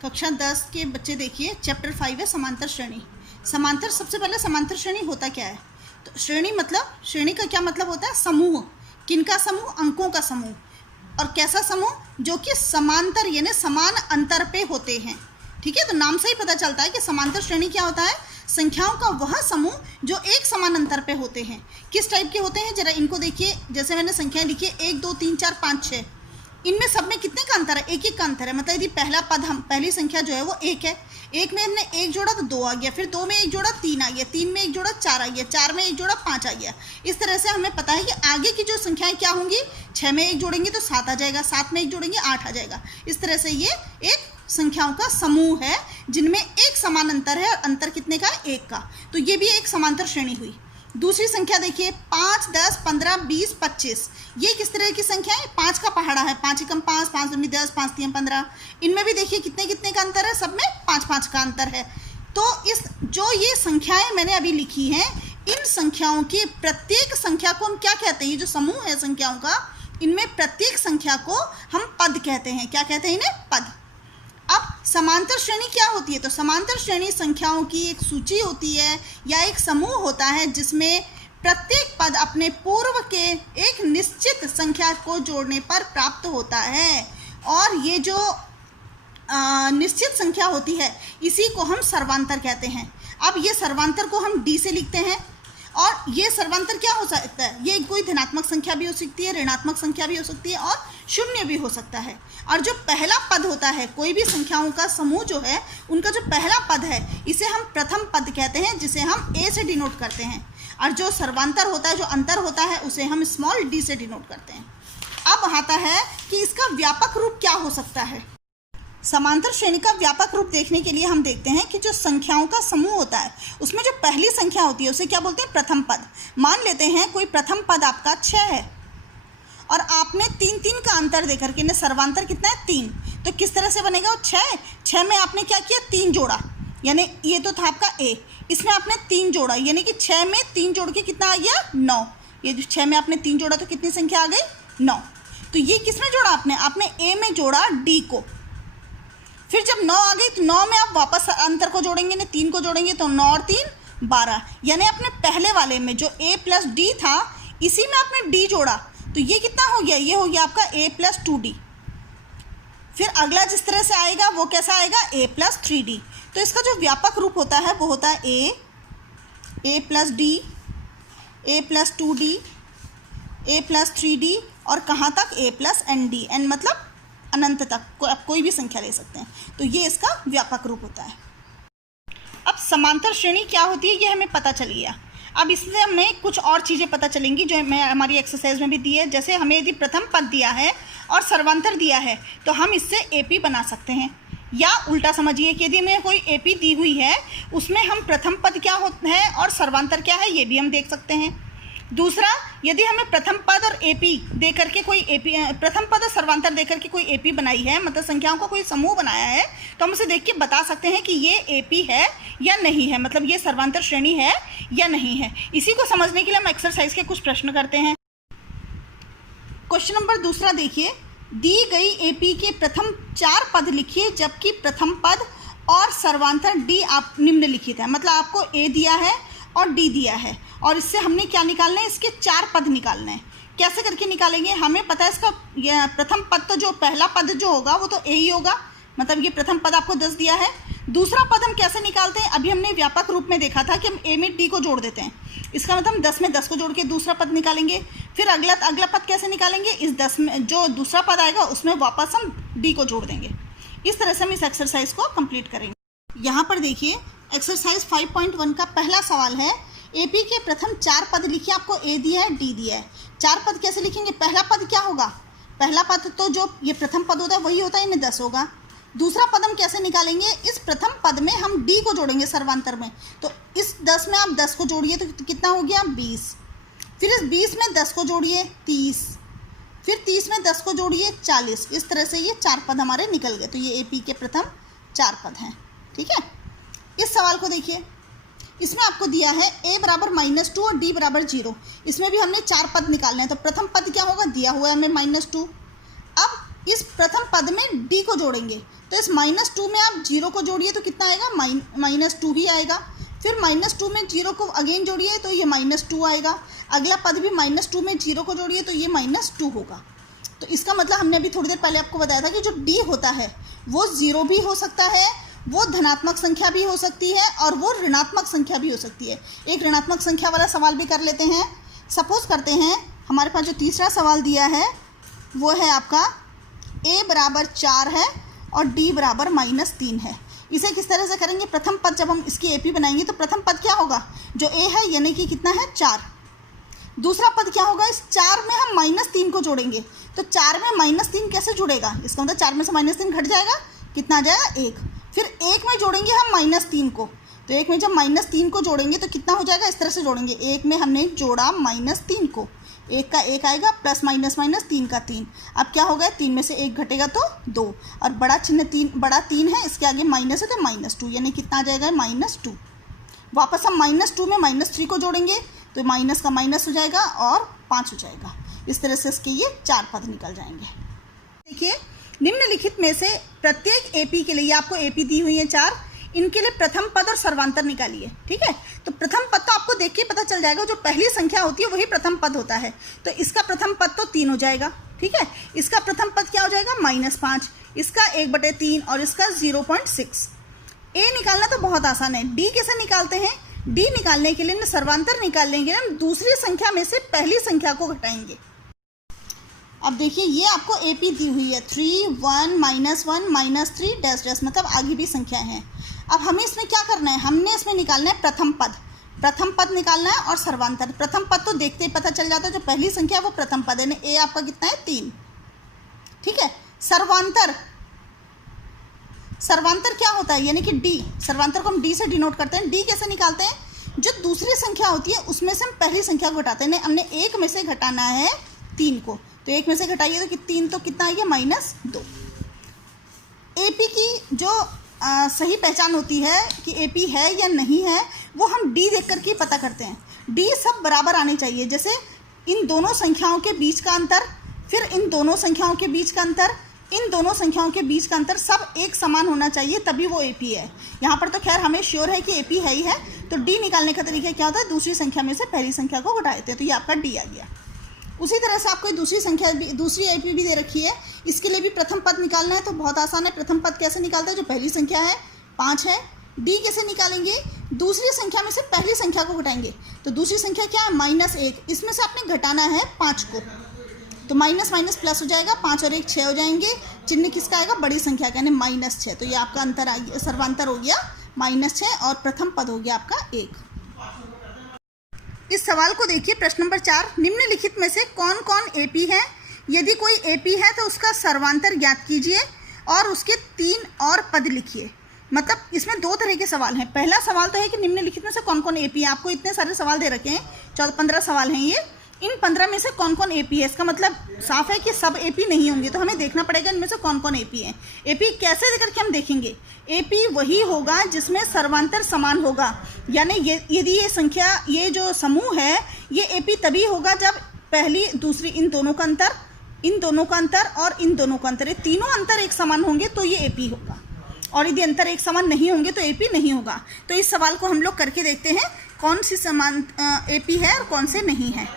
कक्षा 10 के बच्चे देखिए, चैप्टर 5 है समांतर श्रेणी। समांतर, सबसे पहले समांतर श्रेणी होता क्या है? तो श्रेणी मतलब, श्रेणी का क्या मतलब होता है? समूह। किनका समूह? अंकों का समूह। और कैसा समूह? जो कि समांतर यानी समान अंतर पे होते हैं। ठीक है, तो नाम से ही पता चलता है कि समांतर श्रेणी क्या होता है? संख्याओं का वह समूह जो एक समान अंतर पे होते हैं। किस टाइप के होते हैं? जरा इनको देखिए, जैसे मैंने संख्याएं लिखी है 1 2 3 4 5 6, इनमें सब में कितने का अंतर है? एक एक का अंतर है। मतलब यदि पहला पद, हम पहली संख्या जो है वो 1 है, 1 में हमने 1 जोड़ा तो 2 आ गया, फिर 2 में 1 जोड़ा 3 आ गया, 3 में 1 जोड़ा 4 आ गया, 4 में 1 जोड़ा 5 आ गया। इस तरह से हमें पता है कि आगे की जो संख्याएं क्या होंगी, 6 में 1 जोड़ेंगे तो 7 आ जाएगा, 7 में 1 जोड़ेंगे 8 आ जाएगा। इस तरह से ये एक संख्याओं का समूह है जिनमें एक समान अंतर है, और अंतर कितने का? 1 का। तो ये भी एक समांतर श्रेणी हुई। दूसरी संख्या देखिए 5 10 15 20 25, ये किस तरह की संख्या है? 5 का पहाड़ा है, 5 एकम 5, 5 दूनी 10, 5 तीन 15। इनमें भी देखिए कितने कितने का अंतर है? सब में 5 5 का अंतर है। तो इस जो ये संख्याएं मैंने अभी लिखी हैं, इन संख्याओं की प्रत्येक संख्या को हम क्या कहते हैं? ये जो समूह है संख्याओं का, इनमें प्रत्येक संख्या को हम पद कहते हैं। क्या कहते हैं इन्हें? पद। अब समांतर श्रेणी क्या होती है? तो समांतर श्रेणी संख्याओं की एक सूची होती है या एक समूह होता है जिसमें प्रत्येक पद अपने पूर्व के एक निश्चित संख्या को जोड़ने पर प्राप्त होता है। और ये जो निश्चित संख्या होती है इसी को हम सर्वांतर कहते हैं। अब ये सर्वांतर को हम डी से लिखते हैं, और ये सर्वांतर क्या हो सकता है? ये कोई धनात्मक संख्या भी हो सकती है, ऋणात्मक संख्या भी हो सकती है, और शून्य भी हो सकता है। और जो पहला पद होता है, कोई भी संख्याओं का समूह जो है, उनका जो पहला पद है इसे हम प्रथम पद कहते हैं, जिसे हम ए से डिनोट करते हैं। और जो सर्वांतर होता है, जो अंतर होता है, उसे हम स्मॉल डी से डिनोट करते हैं। अब आता है कि इसका व्यापक रूप क्या हो सकता है। समांतर श्रेणी का व्यापक रूप देखने के लिए हम देखते हैं कि जो संख्याओं का समूह होता है उसमें जो पहली संख्या होती है उसे क्या बोलते हैं? प्रथम पद। मान लेते हैं कोई प्रथम पद आपका 6 है, और आपने 3 3 का अंतर देकर के सर्वांतर कितना है? 3। तो किस तरह से बनेगा वो? 6 में आपने क्या किया? 3 जोड़ा, यानी ये तो था आपका ए, इसमें आपने 3 जोड़ा, यानी कि 6 में 3 जोड़ के कितना आ गया? 9। ये जो 6 में आपने 3 जोड़ा तो कितनी संख्या आ गई? 9। तो ये किस में जोड़ा आपने? आपने ए में जोड़ा डी को। फिर जब 9 आ गई तो 9 में आप वापस अंतर को जोड़ेंगे, ने 3 को जोड़ेंगे, तो 9 और 3 12। यानी आपने पहले वाले में जो a प्लस डी था, इसी में आपने d जोड़ा, तो ये कितना हो गया? ये हो गया आपका a प्लस 2d। फिर अगला जिस तरह से आएगा वो कैसा आएगा? a plus 3d। तो इसका जो व्यापक रूप होता है वो होता है a plus d, a plus 2d, a plus 3d, और कहाँ तक? a plus nd। n मतलब अनंत तक आप कोई भी संख्या ले सकते हैं। तो ये इसका व्यापक रूप होता है। अब समांतर श्रेणी क्या होती है ये हमें पता चल गया। अब इससे हमें कुछ और चीज़ें पता चलेंगी जो मैं हमारी एक्सरसाइज में भी दी है। जैसे हमें यदि प्रथम पद दिया है और सर्वांतर दिया है तो हम इससे एपी बना सकते हैं, या उल्टा समझिए कि यदि हमें कोई एपी दी हुई है उसमें हम प्रथम पद क्या होता है और सर्वांतर क्या है ये भी हम देख सकते हैं। दूसरा, यदि हमें प्रथम पद और एपी दे करके कोई एपी, प्रथम पद और सर्वांतर दे करके कोई एपी बनाई है, मतलब संख्याओं का कोई समूह बनाया है, तो हम उसे देख के बता सकते हैं कि ये एपी है या नहीं है, मतलब ये सर्वांतर श्रेणी है या नहीं है। इसी को समझने के लिए हम एक्सरसाइज के कुछ प्रश्न करते हैं। क्वेश्चन नंबर दूसरा देखिए, दी गई एपी के प्रथम 4 पद लिखिए जबकि प्रथम पद और सर्वांतर डी आप निम्नलिखित है। मतलब आपको ए दिया है और डी दिया है, और इससे हमने क्या निकालना है? इसके 4 पद निकालना है। कैसे करके निकालेंगे? हमें पता है इसका प्रथम पद, तो जो पहला पद जो होगा वो तो ए ही होगा, मतलब ये प्रथम पद आपको 10 दिया है। दूसरा पद हम कैसे निकालते हैं? अभी हमने व्यापक रूप में देखा था कि हम ए में डी को जोड़ देते हैं, इसका मतलब हम 10 में 10 को जोड़ के दूसरा पद निकालेंगे। फिर अगला पद कैसे निकालेंगे? इस 10 में जो दूसरा पद आएगा उसमें वापस हम डी को जोड़ देंगे। इस तरह से हम इस एक्सरसाइज को कंप्लीट करेंगे। यहाँ पर देखिए एक्सरसाइज 5.1 का पहला सवाल है, एपी के प्रथम 4 पद लिखिए। आपको ए दिया है, डी दिया है। 4 पद कैसे लिखेंगे? पहला पद क्या होगा? पहला पद तो जो ये प्रथम पद होता है वही होता है, इनमें 10 होगा। दूसरा पद हम कैसे निकालेंगे? इस प्रथम पद में हम डी को जोड़ेंगे सर्वांतर में, तो इस 10 में आप 10 को जोड़िए तो कितना हो गया? 20। फिर इस 20 में 10 को जोड़िए 30, फिर 30 में 10 को जोड़िए 40। इस तरह से ये 4 पद हमारे निकल गए। तो ये एपी के प्रथम 4 पद हैं। ठीक है, इस सवाल को देखिए, इसमें आपको दिया है a बराबर -2 और d बराबर 0। इसमें भी हमने 4 पद निकालने हैं। तो प्रथम पद क्या होगा? दिया हुआ है हमें -2। अब इस प्रथम पद में d को जोड़ेंगे, तो इस -2 में आप 0 को जोड़िए तो कितना आएगा, -2 ही आएगा। फिर -2 में 0 को अगेन जोड़िए तो ये -2 आएगा। अगला पद भी -2 में 0 को जोड़िए तो ये -2 होगा। तो इसका मतलब हमने अभी थोड़ी देर पहले आपको बताया था कि जो d होता है वो 0 भी हो सकता है, वो धनात्मक संख्या भी हो सकती है और वो ऋणात्मक संख्या भी हो सकती है। एक ऋणात्मक संख्या वाला सवाल भी कर लेते हैं। सपोज करते हैं हमारे पास जो तीसरा सवाल दिया है वो है आपका a बराबर 4 है और d बराबर -3 है। इसे किस तरह से करेंगे, प्रथम पद जब हम इसकी AP बनाएंगे तो प्रथम पद क्या होगा, जो a है यानी कि कितना है 4। दूसरा पद क्या होगा, इस 4 में हम -3 को जोड़ेंगे। तो 4 में -3 कैसे जुड़ेगा, इसका मतलब 4 में से -3 घट जाएगा, कितना आ जाएगा 1। फिर 1 में जोड़ेंगे हम -3 को, तो 1 में जब -3 को जोड़ेंगे तो कितना हो जाएगा, इस तरह से जोड़ेंगे। 1 में हमने जोड़ा -3 को, 1 का 1 आएगा प्लस -3 का 3। अब क्या होगा, 3 में से 1 घटेगा तो 2 और बड़ा चिन्ह 3 है, इसके आगे माइनस है तो -2 यानी कितना आ जाएगा -2। वापस हम -2 में -3 को जोड़ेंगे तो माइनस का माइनस हो जाएगा और 5 हो जाएगा। इस तरह से इसके ये 4 पद निकल जाएंगे। देखिए निम्नलिखित में से प्रत्येक AP के लिए, आपको AP दी हुई है 4, इनके लिए प्रथम पद और सर्वांतर निकालिए। ठीक है, तो प्रथम पद तो आपको देख के पता चल जाएगा, जो पहली संख्या होती है वही प्रथम पद होता है। तो इसका प्रथम पद तो 3 हो जाएगा। ठीक है, इसका प्रथम पद क्या हो जाएगा, -5, इसका 1/3 और इसका 0.6। A निकालना तो बहुत आसान है। D कैसे निकालते हैं, D निकालने के लिए, सर्वांतर निकालने के लिए हम दूसरी संख्या में से पहली संख्या को घटाएंगे। अब देखिए ये आपको AP दी हुई है 3, 1, -1, -3 डैश मतलब आगे भी संख्या है। अब हमें इसमें क्या करना है, हमने इसमें निकालना है प्रथम पद निकालना है और सर्वांतर। प्रथम पद तो देखते ही पता चल जाता है, जो पहली संख्या है वो प्रथम पद है। A आपका कितना है 3। ठीक है, सर्वांतर क्या होता है, यानी कि D। सर्वांतर को हम D से डिनोट करते हैं। D कैसे निकालते हैं, जो दूसरी संख्या होती है उसमें से हम पहली संख्या को घटाते हैं। हमने 1 में से घटाना है 3 को, तो 1 में से घटाइए तो 3 तो कितना आएगा -2। AP की जो सही पहचान होती है कि AP है या नहीं है, वो हम D देख करके पता करते हैं। D सब बराबर आने चाहिए, जैसे इन दोनों संख्याओं के बीच का अंतर, फिर इन दोनों संख्याओं के बीच का अंतर, इन दोनों संख्याओं के बीच का अंतर सब एक समान होना चाहिए, तभी वो AP है। यहाँ पर तो खैर हमें श्योर है कि AP है ही है। तो D निकालने का तरीका क्या होता है, दूसरी संख्या में से पहली संख्या को घटा देते हैं, तो ये आपका D आ गया। उसी तरह से आपको दूसरी संख्या भी, दूसरी AP भी दे रखी है, इसके लिए भी प्रथम पद निकालना है। तो बहुत आसान है। प्रथम पद कैसे निकालते हैं, जो पहली संख्या है 5 है। D कैसे निकालेंगे, दूसरी संख्या में से पहली संख्या को घटाएंगे। तो दूसरी संख्या क्या है, -1, इसमें से आपने घटाना है 5 को, तो माइनस माइनस प्लस हो जाएगा, 5 और 1 6 हो जाएंगे। चिन्ह किसका आएगा, बड़ी संख्या का, यानी -6। तो ये आपका अंतर आ गया, सर्वांतर हो गया -6 और प्रथम पद हो गया आपका 1। इस सवाल को देखिए, प्रश्न नंबर 4, निम्नलिखित में से कौन कौन AP है। यदि कोई AP है तो उसका सर्वांतर ज्ञात कीजिए और उसके 3 और पद लिखिए। मतलब इसमें 2 तरह के सवाल हैं। पहला सवाल तो है कि निम्नलिखित में से कौन कौन AP है। आपको इतने सारे सवाल दे रखे हैं, 15 सवाल हैं ये, इन 15 में से कौन कौन AP है। इसका मतलब साफ है कि सब AP नहीं होंगे, तो हमें देखना पड़ेगा इनमें से कौन कौन AP है। AP कैसे देकर के हम देखेंगे, AP वही होगा जिसमें सर्वांतर समान होगा। यानी यदि ये संख्या, ये जो समूह है, ये AP तभी होगा जब पहली दूसरी इन दोनों का अंतर, इन दोनों का अंतर और इन दोनों का अंतर, ये तीनों अंतर एक समान होंगे तो ये AP होगा। और यदि अंतर एक समान नहीं होंगे तो AP नहीं होगा। तो इस सवाल को हम लोग करके देखते हैं कौन सी समान AP है और कौन से नहीं है।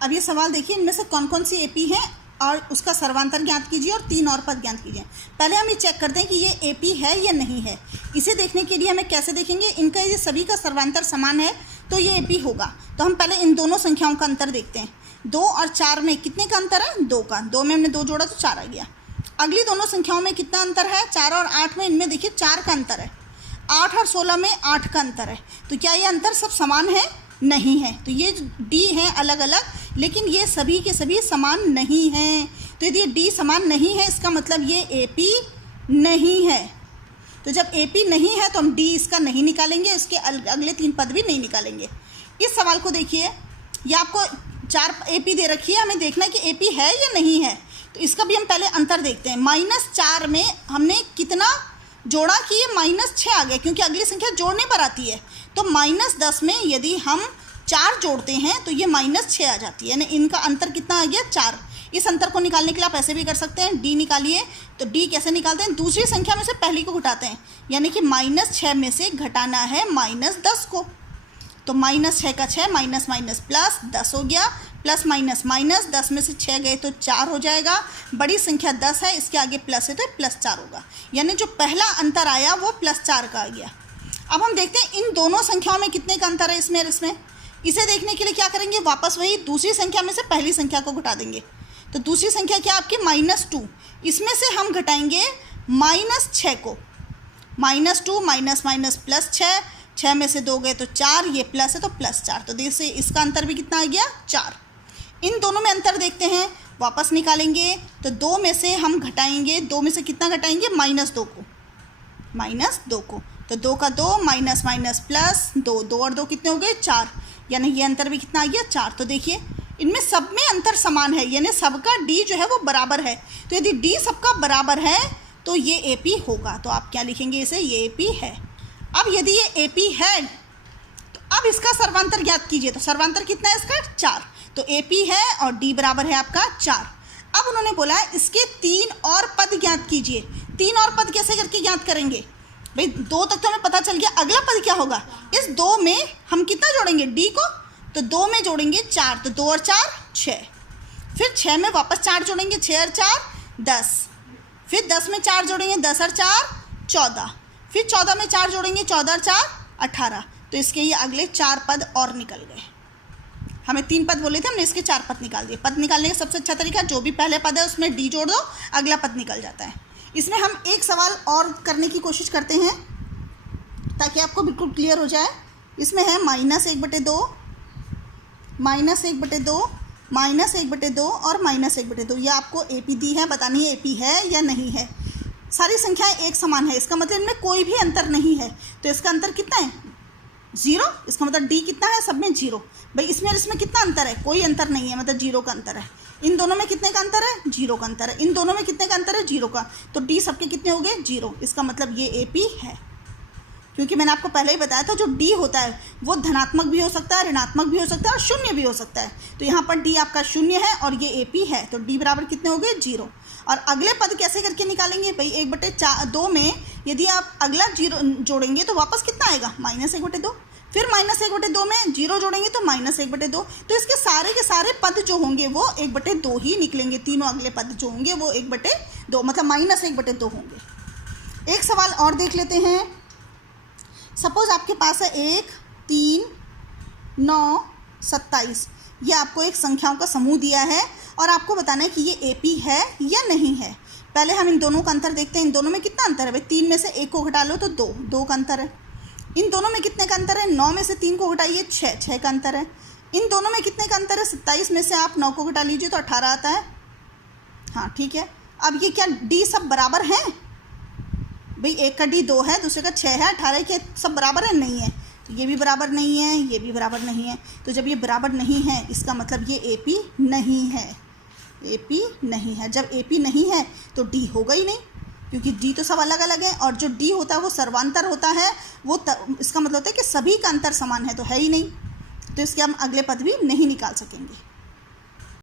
अब ये सवाल देखिए, इनमें से कौन कौन सी AP है और उसका सर्वांतर ज्ञात कीजिए और 3 और पद ज्ञात कीजिए। पहले हम ये चेक करते हैं कि ये AP है या नहीं है। इसे देखने के लिए हमें कैसे देखेंगे, इनका ये सभी का सर्वांतर समान है तो ये AP होगा। तो हम पहले इन दोनों संख्याओं का अंतर देखते हैं। 2 और 4 में कितने का अंतर है, 2 का। 2 में हमने 2 जोड़ा तो 4 आ गया। अगली दोनों संख्याओं में कितना अंतर है, 4 और 8 में, इनमें देखिए 4 का अंतर है। 8 और 16 में 8 का अंतर है। तो क्या ये अंतर सब समान है, नहीं है। तो ये D हैं अलग अलग, लेकिन ये सभी के सभी समान नहीं हैं। तो यदि ये D समान नहीं है, इसका मतलब ये AP नहीं है। तो जब AP नहीं है तो हम D इसका नहीं निकालेंगे, इसके अगले 3 पद भी नहीं निकालेंगे। इस सवाल को देखिए, ये आपको 4 AP दे रखी है, हमें देखना है कि AP है या नहीं है। तो इसका भी हम पहले अंतर देखते हैं। -4 में हमने कितना जोड़ा कि ये -6 आ गया, क्योंकि अगली संख्या जोड़ने पर आती है। तो -10 में यदि हम 4 जोड़ते हैं तो ये -6 आ जाती है, यानी इनका अंतर कितना आ गया, 4। इस अंतर को निकालने के लिए आप ऐसे भी कर सकते हैं, D निकालिए तो डी कैसे निकालते हैं, दूसरी संख्या में से पहली को घटाते हैं, यानी कि -6 में से घटाना है -10 को। तो -6 का 6 माइनस माइनस प्लस 10 हो गया, प्लस माइनस माइनस 10 में से 6 गए तो 4 हो जाएगा। बड़ी संख्या 10 है, इसके आगे प्लस है तो +4 होगा, यानी जो पहला अंतर आया वो +4 का आ गया। अब हम देखते हैं इन दोनों संख्याओं में कितने का अंतर है इसमें और इसमें। इसे देखने के लिए क्या करेंगे, वापस वही दूसरी संख्या में से पहली संख्या को घटा देंगे। तो दूसरी संख्या क्या आपकी -2, इसमें से हम घटाएंगे -6 को। -2 माइनस माइनस +6, 6 में से 2 गए तो 4, ये प्लस है तो +4, तो देखिए इसका अंतर भी कितना आ गया 4। इन दोनों में अंतर देखते हैं, वापस निकालेंगे तो 2 में से हम घटाएंगे, 2 में से कितना घटाएंगे -2 को, -2 को, तो 2 का 2 माइनस माइनस प्लस 2, 2 और 2 कितने हो गए 4, यानी ये अंतर भी कितना आ गया 4। तो देखिए इनमें सब में अंतर समान है, यानी सबका डी जो है वो बराबर है। तो यदि डी सबका बराबर है तो ये AP होगा। तो आप क्या लिखेंगे इसे, ये AP है। अब यदि ये AP है तो अब इसका सर्वांतर ज्ञात कीजिए। तो सर्वांतर कितना है इसका 4, तो AP है और D बराबर है आपका 4। अब उन्होंने बोला इसके 3 और पद ज्ञात कीजिए। 3 और पद कैसे करके ज्ञात करेंगे भाई, 2 तक तो हमें पता चल गया, अगला पद क्या होगा, इस 2 में हम कितना जोड़ेंगे D को, तो 2 में जोड़ेंगे 4, तो 2 और 4 6, फिर 6 में वापस 4 जोड़ेंगे, 6 और 4 10, फिर 10 में 4 जोड़ेंगे, 10 और 4 14, फिर 14 में 4 जोड़ेंगे, 14 और 4 18। तो इसके ये अगले 4 पद और निकल गए। हमें 3 पद बोले थे, हमने इसके 4 पद निकाल दिए। पद निकालने का सबसे अच्छा तरीका, जो भी पहले पद है उसमें D जोड़ दो, अगला पद निकल जाता है। इसमें हम एक सवाल और करने की कोशिश करते हैं ताकि आपको बिल्कुल क्लियर हो जाए। इसमें है -1/2, -1/2, -1/2 और -1/2। ये आपको AP दी है, बतानी है AP है या नहीं है। सारी संख्याएं एक समान है, इसका मतलब इनमें कोई भी अंतर नहीं है। तो इसका अंतर कितना है 0, इसका मतलब D कितना है, सब में 0। भाई इसमें और इसमें कितना अंतर है, कोई अंतर नहीं है, मतलब 0 का अंतर है। इन दोनों में कितने का अंतर है, 0 का अंतर है। इन दोनों में कितने का अंतर है, 0 का। तो D सबके कितने हो गए 0, इसका मतलब ये AP है। क्योंकि मैंने आपको पहले ही बताया था जो D होता है वो धनात्मक भी हो सकता है, ऋणात्मक भी हो सकता है और शून्य भी हो सकता है। तो यहाँ पर D आपका 0 है और ये AP है, तो D बराबर कितने हो गए 0। और अगले पद कैसे करके निकालेंगे भाई, 1/2 में यदि आप अगला 0 जोड़ेंगे तो वापस कितना आएगा -1/2, फिर -1/2 में 0 जोड़ेंगे तो -1/2। तो इसके सारे के सारे पद जो होंगे वो 1/2 ही निकलेंगे। तीनों अगले पद जो होंगे वो 1/2 मतलब -1/2 होंगे। एक सवाल और देख लेते हैं। सपोज आपके पास है 1 3 9 27, ये आपको एक संख्याओं का समूह दिया है और आपको बताना है कि ये AP है या नहीं है। पहले हम इन दोनों का अंतर देखते हैं। इन दोनों में कितना अंतर है भाई, 3 में से 1 को घटा लो तो 2 का अंतर है। इन दोनों में कितने का अंतर है, 9 में से 3 को घटाइए 6 का अंतर है। इन दोनों में कितने का अंतर है, 27 में से आप 9 को घटा लीजिए तो 18 आता है। हाँ ठीक है। अब ये क्या D सब बराबर हैं भाई, एक का D 2 है, दूसरे का 6 है, 18 के सब बराबर है, नहीं है। तो ये भी बराबर नहीं है, ये भी बराबर नहीं है। तो जब ये बराबर नहीं है इसका मतलब ये AP नहीं है, AP नहीं है। जब AP नहीं है तो D होगा ही नहीं, क्योंकि D तो सब अलग अलग है और जो D होता है वो सर्वांतर होता है। वो इसका मतलब होता है कि सभी का अंतर समान है, तो है ही नहीं। तो इसके हम अगले पद भी नहीं निकाल सकेंगे।